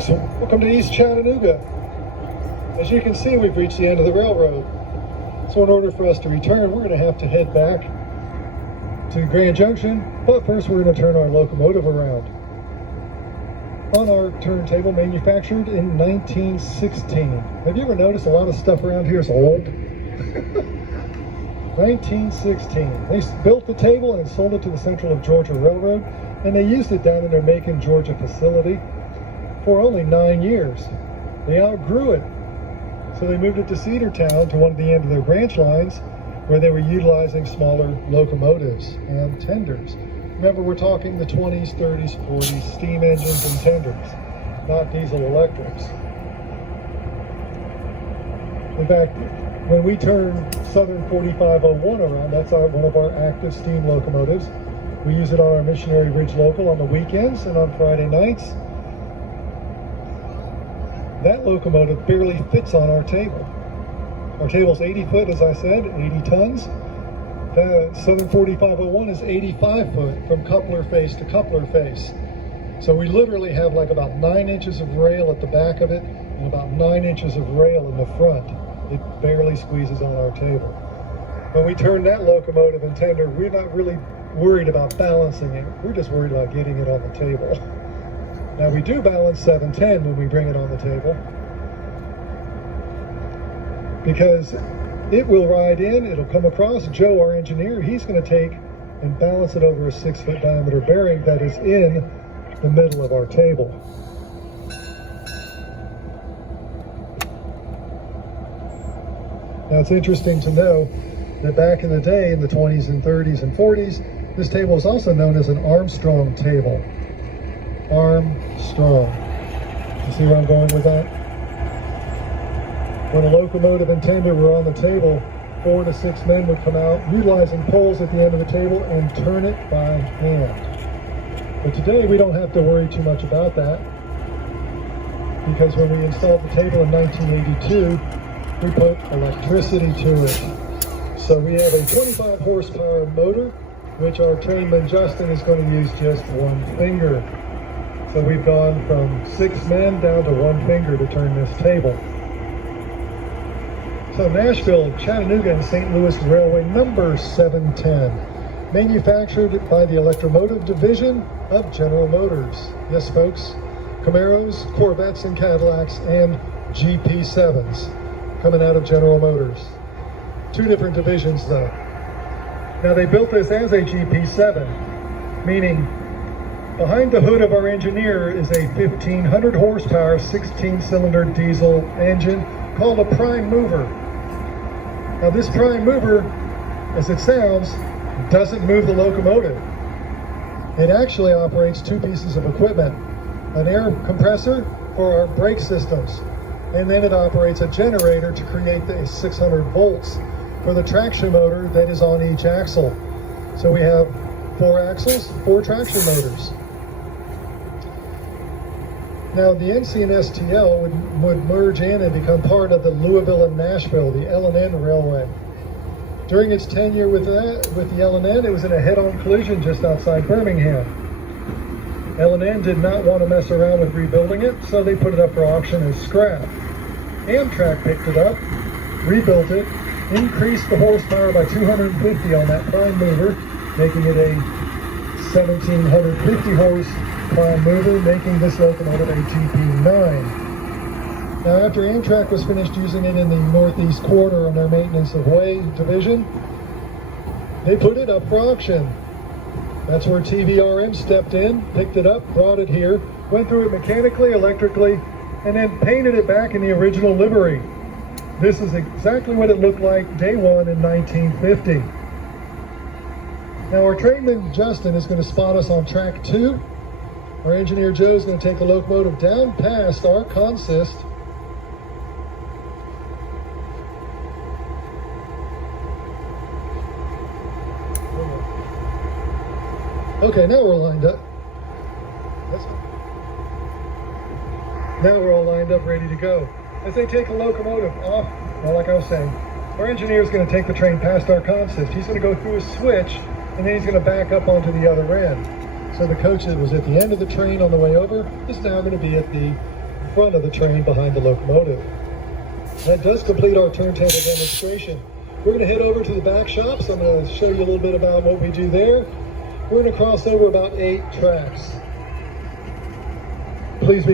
folks, welcome to East Chattanooga. As you can see, we've reached the end of the railroad. So in order for us to return, we're going to have to head back to Grand Junction, but first we're going to turn our locomotive around. On our turntable, manufactured in 1916. Have you ever noticed a lot of stuff around here is old? 1916. They built the table and sold it to the Central of Georgia Railroad, and they used it down in their Macon, Georgia facility for only 9 years. They outgrew it, so they moved it to Cedartown, to one of the end of their branch lines, where they were utilizing smaller locomotives and tenders. Remember, we're talking the 20s, 30s, 40s, steam engines and tenders, not diesel electrics. In fact, when we turn Southern 4501 around, that's one of our active steam locomotives. We use it on our Missionary Ridge Local on the weekends and on Friday nights. That locomotive barely fits on our table. Our table's 80 foot, as I said, 80 tons. The Southern 4501 is 85 foot from coupler face to coupler face. So we literally have like about 9 inches of rail at the back of it and about 9 inches of rail in the front. It barely squeezes on our table. When we turn that locomotive and tender, we're not really worried about balancing it. We're just worried about getting it on the table. Now we do balance 710 when we bring it on the table, because it will ride in, it'll come across. Joe, our engineer, he's going to take and balance it over a 6 foot diameter bearing that is in the middle of our table. Now it's interesting to know that back in the day, in the 20s and 30s and 40s, this table is also known as an Armstrong table. Armstrong. You see where I'm going with that? When a locomotive and tender were on the table, 4 to 6 men would come out, utilizing poles at the end of the table, and turn it by hand. But today we don't have to worry too much about that, because when we installed the table in 1982, we put electricity to it. So we have a 25 horsepower motor, which our trainman Justin is going to use just one finger. So we've gone from 6 men down to 1 finger to turn this table. So Nashville, Chattanooga, and St. Louis Railway number 710, manufactured by the Electromotive Division of General Motors. Yes, folks, Camaros, Corvettes, and Cadillacs, and GP7s coming out of General Motors. 2 different divisions, though. Now, they built this as a GP7, meaning behind the hood of our engineer is a 1,500 horsepower, 16-cylinder diesel engine called a prime mover. Now this prime mover, as it sounds, doesn't move the locomotive. It actually operates 2 pieces of equipment: an air compressor for our brake systems, and then it operates a generator to create the 600 volts for the traction motor that is on each axle. So we have 4 axles, 4 traction motors. Now the NC&STL would merge in and become part of the Louisville and Nashville, the L&N Railway. During its tenure with the L&N, it was in a head-on collision just outside Birmingham. L&N did not want to mess around with rebuilding it, so they put it up for auction as scrap. Amtrak picked it up, rebuilt it, increased the horsepower by 250 on that prime mover, making it a 1,750 horse prime mover, making this locomotive a GP9. Now, after Amtrak was finished using it in the Northeast Quarter on their maintenance of way division, they put it up for auction. That's where TVRM stepped in, picked it up, brought it here, went through it mechanically, electrically, and then painted it back in the original livery. This is exactly what it looked like day one in 1950. Now, our trainman Justin is going to spot us on track 2. Our engineer Joe is going to take the locomotive down past our consist. Okay, now we're lined up. Now we're all lined up, ready to go. As they take the locomotive off, well, like I was saying, our engineer is going to take the train past our consist. He's going to go through a switch, and then he's going to back up onto the other end. So the coach that was at the end of the train on the way over is now going to be at the front of the train behind the locomotive. That does complete our turntable demonstration. We're going to head over to the back shops. I'm going to show you a little bit about what we do there. We're going to cross over about 8 tracks. Please be